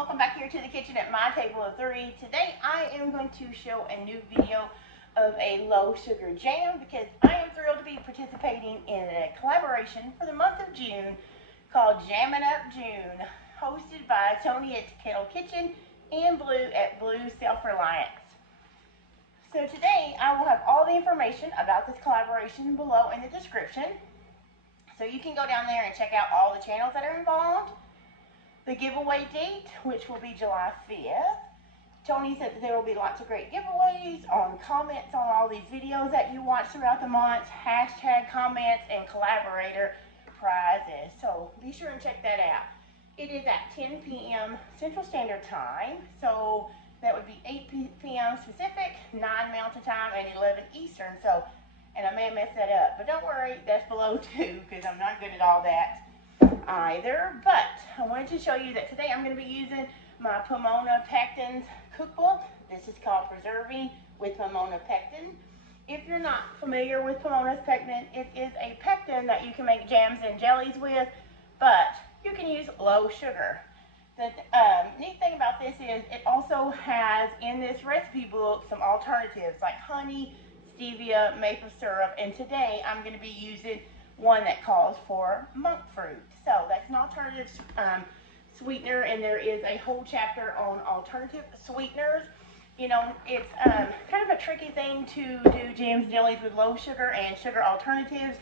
welcome back here to the kitchen at my table of three. Today I am going to show a new video of a low sugar jam because I am thrilled to be participating in a collaboration for the month of June called Jammin' Up June, hosted by Tony at Kettle Kitchen and Blue at Blue Self-Reliance. So today I will have all the information about this collaboration below in the description. So you can go down there and check out all the channels that are involved. The giveaway date, which will be July 5th. Tony said that there will be lots of great giveaways on comments on all these videos that you watch throughout the month, hashtag comments, and collaborator prizes. So be sure and check that out. It is at 10 p.m. Central Standard Time. So that would be 8 p.m. Pacific, 9 Mountain Time, and 11 Eastern. So, and I may have messed that up, but don't worry, that's below too, because I'm not good at all that either. But I wanted to show you that today I'm going to be using my Pomona Pectin cookbook. This is called Preserving with Pomona Pectin. If you're not familiar with Pomona's pectin, it is a pectin that you can make jams and jellies with, but you can use low sugar. The neat thing about this is it also has in this recipe book some alternatives like honey, stevia, maple syrup, and today I'm going to be using one that calls for monk fruit. So that's an alternative sweetener, and there is a whole chapter on alternative sweeteners. You know, it's kind of a tricky thing to do jams, jellies with low sugar and sugar alternatives.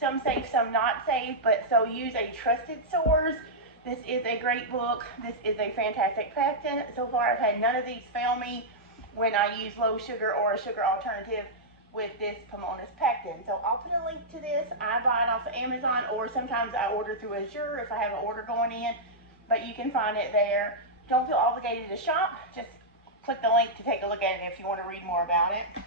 Some safe, some not safe, but so use a trusted source. This is a great book. This is a fantastic pectin. So far I've had none of these fail me when I use low sugar or a sugar alternative with this Pomona's pectin. So I'll put a link to this. I buy it off of Amazon, or sometimes I order through Azure if I have an order going in, but you can find it there. Don't feel obligated to shop. Just click the link to take a look at it if you want to read more about it.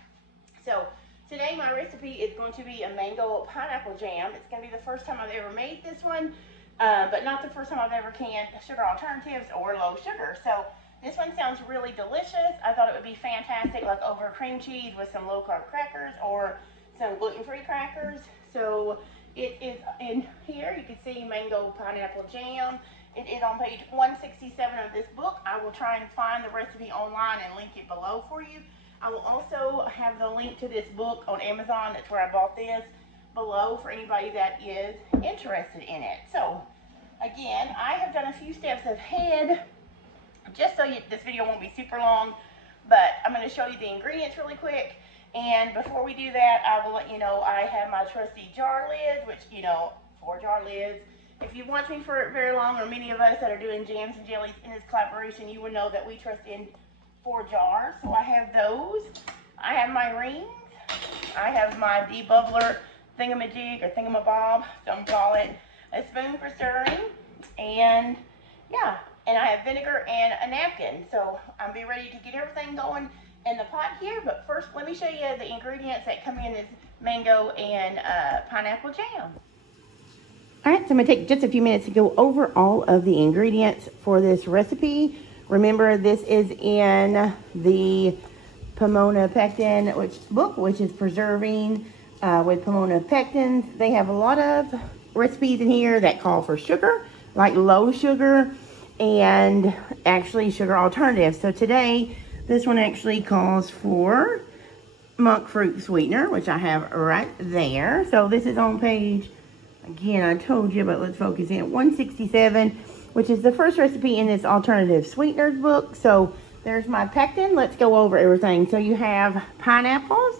So today my recipe is going to be a mango pineapple jam. It's going to be the first time I've ever made this one, but not the first time I've ever canned sugar alternatives or low sugar. So this one sounds really delicious. I thought it would be fantastic, like over cream cheese with some low-carb crackers or some gluten-free crackers. So it is in here. You can see mango pineapple jam. It is on page 167 of this book. I will try and find the recipe online and link it below for you. I will also have the link to this book on Amazon. That's where I bought this, below for anybody that is interested in it. So again, I have done a few steps ahead, just so this video won't be super long, but I'm going to show you the ingredients really quick. And before we do that, I will let you know I have my trusty jar lids, which, you know, 4 jar lids. If you watch me for very long, or many of us that are doing jams and jellies in this collaboration, you will know that we trust in 4 jars. So I have those. I have my rings. I have my debubbler thingamajig, or thingamabob, some call it, a spoon for stirring, and yeah. And I have vinegar and a napkin. So I'll be ready to get everything going in the pot here. But first, let me show you the ingredients that come in this mango and pineapple jam. All right, so I'm gonna take just a few minutes to go over all of the ingredients for this recipe. Remember, this is in the Pomona Pectin book, which is Preserving with Pomona Pectin. They have a lot of recipes in here that call for sugar, like low sugar, and actually sugar alternatives. So today, this one actually calls for monk fruit sweetener, which I have right there. So this is on page, again, I told you, but let's focus in, 167, which is the first recipe in this alternative sweeteners book. So there's my pectin. Let's go over everything. So you have pineapples,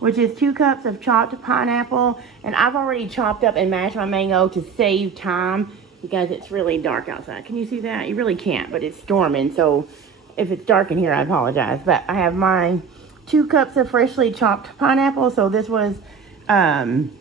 which is 2 cups of chopped pineapple, and I've already chopped up and mashed my mango to save time, because it's really dark outside. Can you see that? You really can't, but it's storming, so if it's dark in here, I apologize. But I have my 2 cups of freshly chopped pineapple. So this was, I'm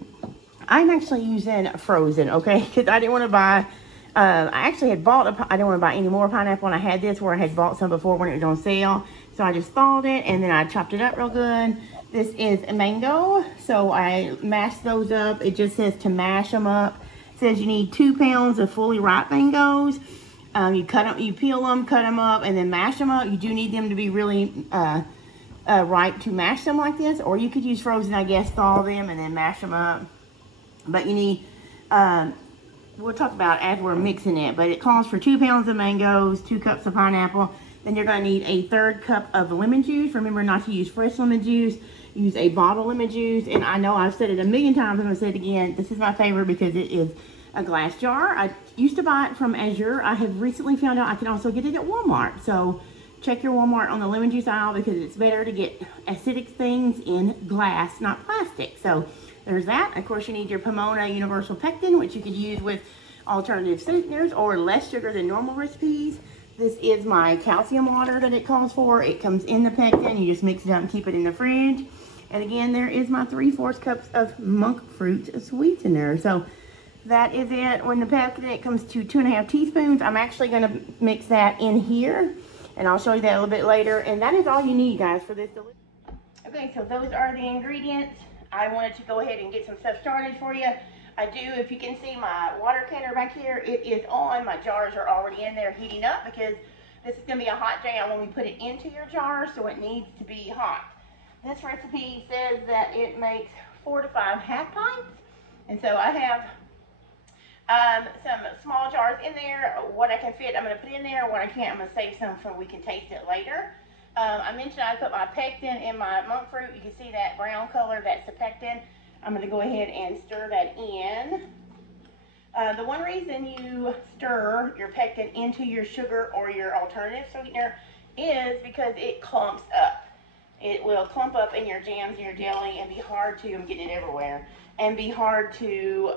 actually using frozen, okay? Because I didn't want to buy, I actually had bought, I didn't want to buy any more pineapple, and I had this where I had bought some before when it was on sale. So I just thawed it, and then I chopped it up real good. This is a mango, so I mashed those up. It just says to mash them up. Says you need 2 pounds of fully ripe mangoes. You cut them, you peel them, cut them up, and then mash them up. You do need them to be really ripe to mash them like this, or you could use frozen, I guess, thaw them and then mash them up. But you need we'll talk about as we're mixing it, but it calls for 2 pounds of mangoes, 2 cups of pineapple. Then you're going to need a 1/3 cup of lemon juice. Remember not to use fresh lemon juice. Use a bottle lemon juice. And I know I've said it a million times, I'm going to say it again. This is my favorite because it is a glass jar. I used to buy it from Azure. I have recently found out I can also get it at Walmart. So check your Walmart on the lemon juice aisle because it's better to get acidic things in glass, not plastic. So there's that. Of course, you need your Pomona Universal Pectin, which you could use with alternative sweeteners or less sugar than normal recipes. This is my calcium water that it calls for. It comes in the pectin. You just mix it up and keep it in the fridge. And again, there is my 3/4 cups of monk fruit sweetener. So that is it. When the pectin, it comes to 2½ teaspoons. I'm actually going to mix that in here, and I'll show you that a little bit later. And that is all you need, guys, for this delicious. Okay, so those are the ingredients. I wanted to go ahead and get some stuff started for you. I do, if you can see my water canner back here, it is on. My jars are already in there heating up because this is going to be a hot jam when we put it into your jar, so it needs to be hot. This recipe says that it makes 4 to 5 half pints, and so I have some small jars in there. What I can fit, I'm going to put in there. What I can't, I'm going to save some so we can taste it later. I mentioned I put my pectin in my monk fruit. You can see that brown color, that's the pectin. I'm going to go ahead and stir that in. The one reason you stir your pectin into your sugar or your alternative sweetener is because it clumps up. It will clump up in your jams and your jelly and be hard to, I'm getting it everywhere, and be hard to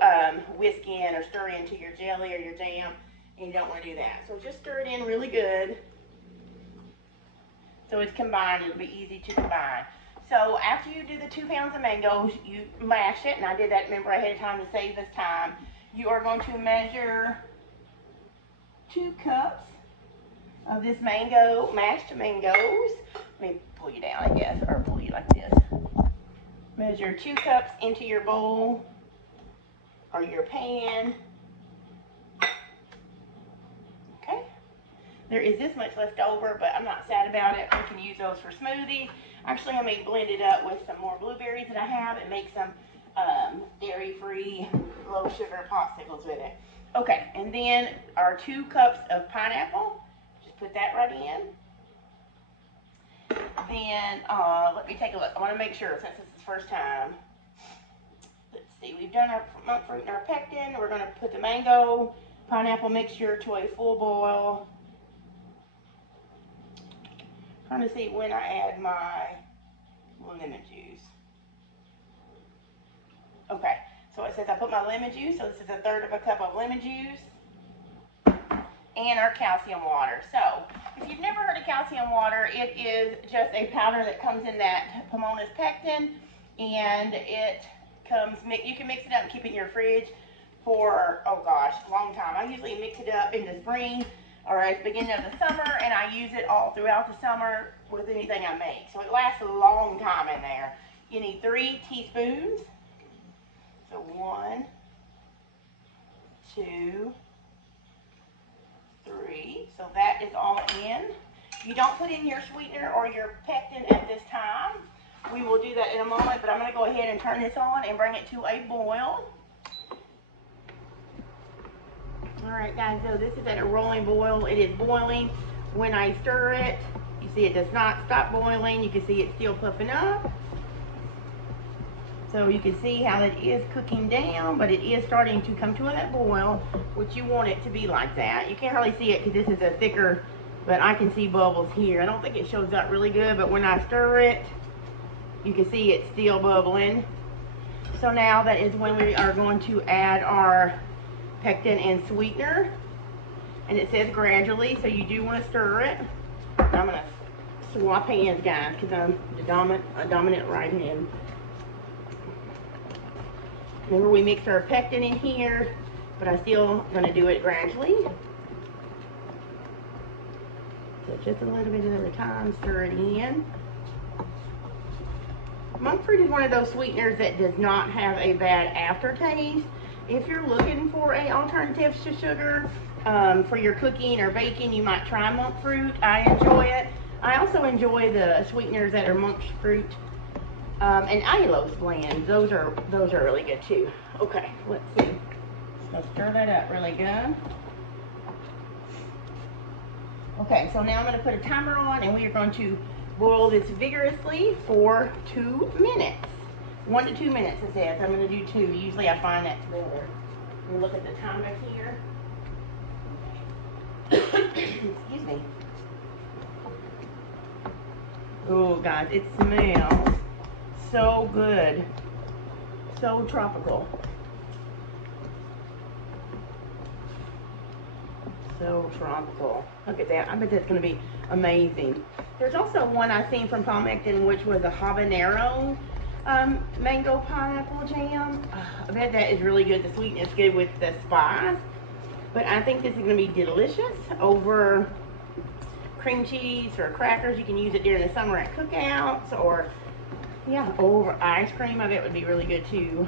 whisk in or stir into your jelly or your jam, and you don't want to do that. So just stir it in really good so it's combined. It'll be easy to combine. So after you do the 2 pounds of mangoes, you mash it, and I did that, remember, ahead of time to save us time. You are going to measure 2 cups of this mashed mangoes. Let me pull you down, I guess, or pull you like this. Measure 2 cups into your bowl or your pan. Okay. There is this much left over, but I'm not sad about it. We can use those for smoothies. Actually, I may blend it up with some more blueberries that I have and make some dairy-free, low-sugar popsicles with it. Okay, and then our 2 cups of pineapple. Just put that right in. Then, let me take a look. I want to make sure, since this is the first time. Let's see, we've done our monk fruit and our pectin. We're going to put the mango pineapple mixture to a full boil. Trying to see when I add my lemon juice. Okay, so it says I put my lemon juice, so this is 1/3 cup of lemon juice and our calcium water. So if you've never heard of calcium water, it is just a powder that comes in that Pomona's Pectin, and it comes, you can mix it up and keep it in your fridge for, oh gosh, a long time. I usually mix it up in the spring or at the beginning of the summer, and I use it all throughout the summer with anything I make. So it lasts a long time in there. You need 3 teaspoons. So 1, 2, 3. So that is all in. You don't put in your sweetener or your pectin at this time. We will do that in a moment, but I'm going to go ahead and turn this on and bring it to a boil. Alright guys, so this is at a rolling boil. It is boiling. When I stir it, you see it does not stop boiling. You can see it's still puffing up. So you can see how it is cooking down, but it is starting to come to that boil, which you want it to be like that. You can't really see it because this is a thicker, but I can see bubbles here. I don't think it shows up really good, but when I stir it, you can see it's still bubbling. So now that is when we are going to add our pectin and sweetener, and it says gradually, so you do want to stir it. I'm going to swap hands, guys, because I'm a dominant right hand. Remember, we mixed our pectin in here, but I'm still going to do it gradually. So just a little bit at a time, stir it in. Monk fruit is one of those sweeteners that does not have a bad aftertaste. If you're looking for an alternative to sugar for your cooking or baking, you might try monk fruit. I enjoy it. I also enjoy the sweeteners that are monk fruit and allulose blends. Those are really good too. Okay, let's see. So stir that up really good. Okay, so now I'm going to put a timer on, and we are going to boil this vigorously for 2 minutes. 1 to 2 minutes, it says. I'm going to do 2. Usually I find that's better. Let me look at the timer here. Excuse me. Oh, guys, it smells so good. So tropical. So tropical. Look at that. I bet that's going to be amazing. There's also one I seen from Pomona Pectin, which was a habanero mango pineapple jam. I bet that is really good. The sweetness is good with the spice. But I think this is going to be delicious over cream cheese or crackers. You can use it during the summer at cookouts, or yeah, over ice cream. I bet would be really good too.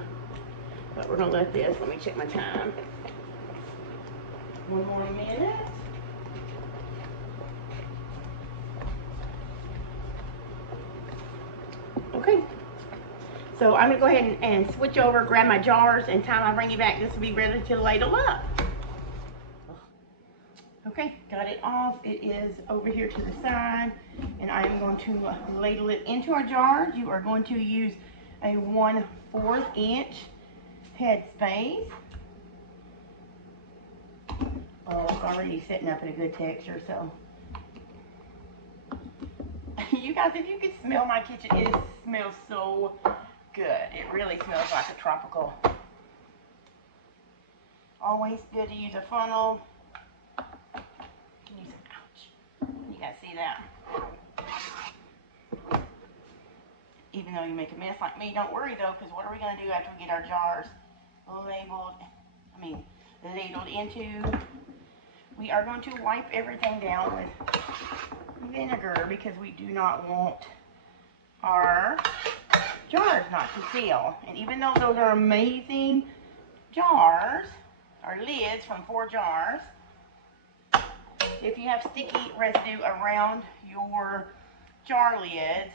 But we're going to let this. Let me check my time. 1 more minute. Okay. So I'm going to go ahead and switch over, grab my jars, and time I bring you back, this will be ready to ladle up. Okay, got it off. It is over here to the side, and I am going to ladle it into our jars. You are going to use a 1/4 inch headspace. Oh, it's already setting up in a good texture, so. You guys, if you could smell my kitchen, it smells so good. It really smells like a tropical. Always good to use a funnel. Ouch. You guys see that? Even though you make a mess like me, don't worry though, because what are we going to do after we get our jars ladled into? We are going to wipe everything down with vinegar because we do not want our jars not to seal. And even though those are amazing jars, or lids from 4 jars, if you have sticky residue around your jar lids,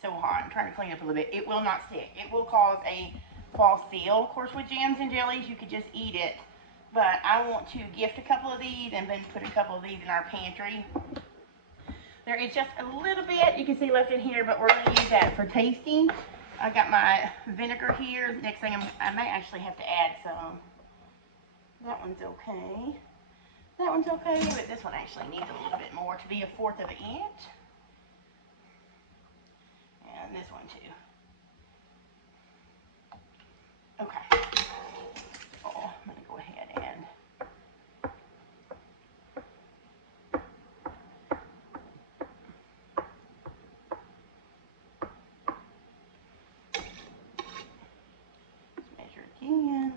so hot, I'm trying to clean up a little bit, it will not stick. It will cause a false seal. Of course, with jams and jellies, you could just eat it. But I want to gift a couple of these and then put a couple of these in our pantry. There is just a little bit you can see left in here, but we're going to use that for tasting. I got my vinegar here. Next thing I may actually have to add some. That one's okay. That one's okay, but this one actually needs a little bit more to be 1/4 of an inch. And this one too. Okay. Oh, I'm going to go ahead and measure again.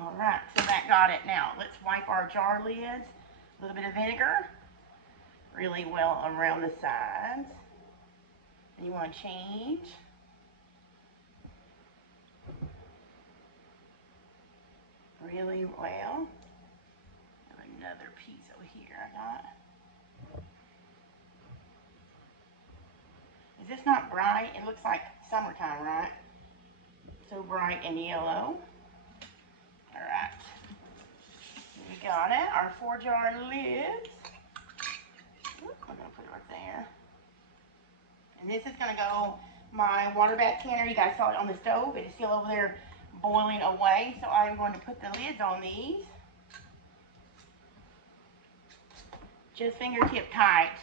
Alright, so that got it. Now, let's wipe our jar lids. A little bit of vinegar. Really well around the sides. And you want to change. Really well. Another piece over here I got. Is this not bright? It looks like summertime, right? So bright and yellow. Alright. We got it. Our 4 jar lids. Oop, I'm going to put it right there. And this is going to go my water bath canner. You guys saw it on the stove. It is still over there boiling away. So I'm going to put the lids on these. Just fingertip tight.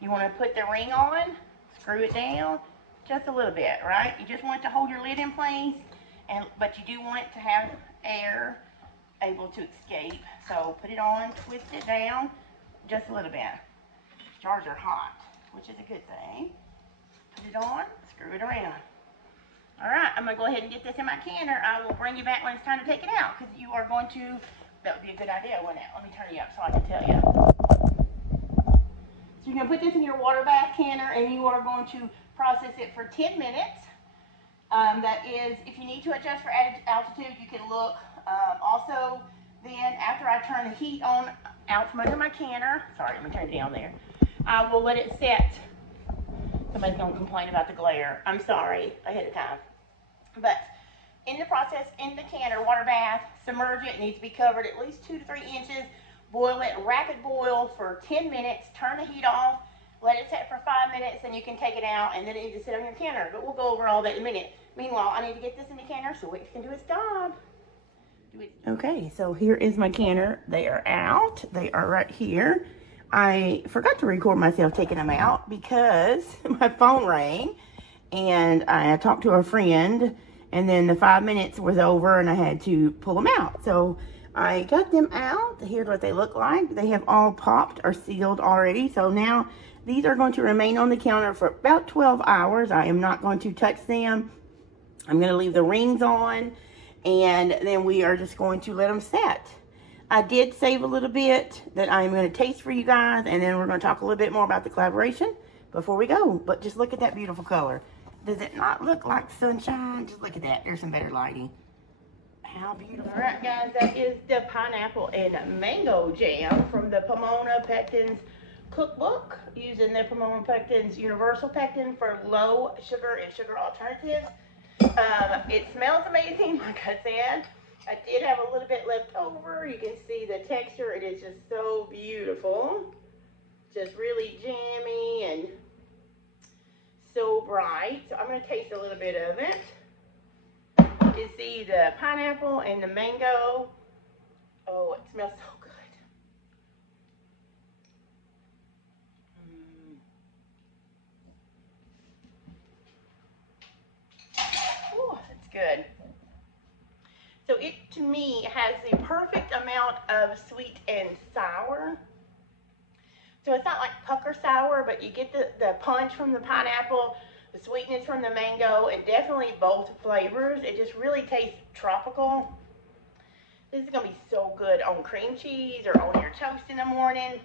You want to put the ring on, screw it down just a little bit, right? You just want it to hold your lid in place, but you do want it to have air able to escape. So put it on, twist it down just a little bit. Jars are hot, which is a good thing. Put it on, screw it around. All right, I'm going to go ahead and get this in my canner. I will bring you back when it's time to take it out, because you are going to, that would be a good idea, wouldn't it? Let me turn you up so I can tell you. So you're going to put this in your water bath canner, and you are going to process it for 10 minutes. That is, if you need to adjust for altitude, you can look. Also, then after I turn the heat on out from under my canner, sorry, let me turn it down there, I will let it set. Somebody's going to complain about the glare. I'm sorry ahead of time. But in the process in the canner, water bath, submerge it. It needs to be covered at least 2 to 3 inches. Boil it, rapid boil for 10 minutes. Turn the heat off. Let it set for 5 minutes, then you can take it out, and then it needs to sit on your canner. But we'll go over all that in a minute. Meanwhile, I need to get this in the canner so it can do its job. Okay, so here is my canner. They are out. They are right here. I forgot to record myself taking them out because my phone rang, and I talked to a friend, and then the 5 minutes was over, and I had to pull them out. So I got them out. Here's what they look like. They have all popped or sealed already. So now these are going to remain on the counter for about 12 hours. I am not going to touch them. I'm going to leave the rings on, and then we are just going to let them set. I did save a little bit that I'm going to taste for you guys, and then we're going to talk a little bit more about the collaboration before we go. But just look at that beautiful color. Does it not look like sunshine? Just look at that. There's some better lighting. How beautiful. All right, guys, that is the pineapple and mango jam from the Pomona Pectin's cookbook, using the Pomona Pectin's universal pectin for low sugar and sugar alternatives. It smells amazing, like I said. I did have a little bit left over. You can see the texture. It is just so beautiful. Just really jammy and so bright. So I'm going to taste a little bit of it. You can see the pineapple and the mango. Oh, it smells so good. Oh, that's good. So it, to me, has the perfect amount of sweet and sour. So it's not like pucker sour, but you get the punch from the pineapple, the sweetness from the mango, and definitely both flavors. It just really tastes tropical. This is going to be so good on cream cheese or on your toast in the morning.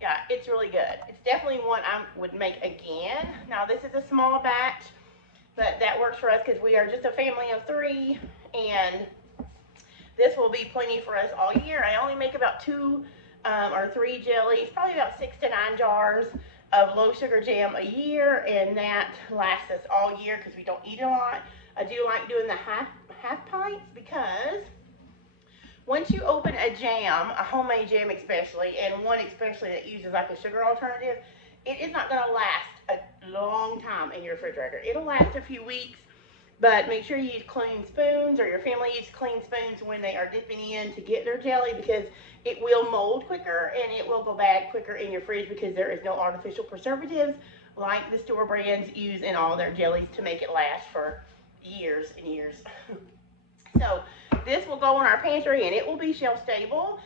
Yeah, it's really good. It's definitely one I would make again. Now, this is a small batch, but that works for us because we are just a family of 3, and this will be plenty for us all year. I only make about 2 or 3 jellies, probably about 6 to 9 jars of low sugar jam a year, and that lasts us all year because we don't eat a lot. I do like doing the half pints because once you open a jam, a homemade jam especially, and one especially that uses like a sugar alternative, it is not going to last a long time in your refrigerator. It'll last a few weeks, but make sure you use clean spoons, or your family uses clean spoons when they are dipping in to get their jelly, because it will mold quicker and it will go bad quicker in your fridge because there is no artificial preservatives like the store brands use in all their jellies to make it last for years and years. So this will go in our pantry and it will be shelf stable,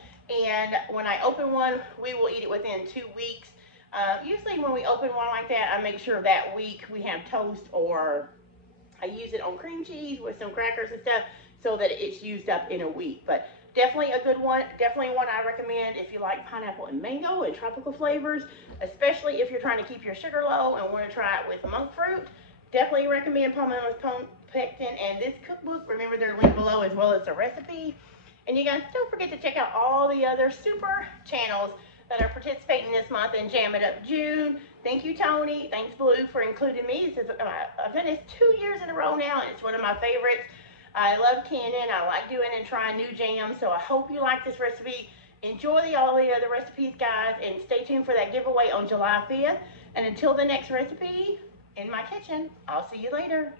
and when I open one, we will eat it within 2 weeks. Usually when we open one like that, I make sure that week we have toast, or I use it on cream cheese with some crackers and stuff so that it's used up in a week. But definitely a good one. Definitely one I recommend if you like pineapple and mango and tropical flavors, especially if you're trying to keep your sugar low and want to try it with monk fruit. Definitely recommend Pomona Pectin and this cookbook. Remember, their link below as well as the recipe. And you guys, don't forget to check out all the other super channels that are participating this month in Jam It Up June. Thank you, Tony. Thanks, Blue, for including me. I've done this 2 years in a row now, and it's one of my favorites. I love canning. I like doing and trying new jams, so I hope you like this recipe. Enjoy all the other recipes, guys, and stay tuned for that giveaway on July 5th. And until the next recipe in my kitchen, I'll see you later.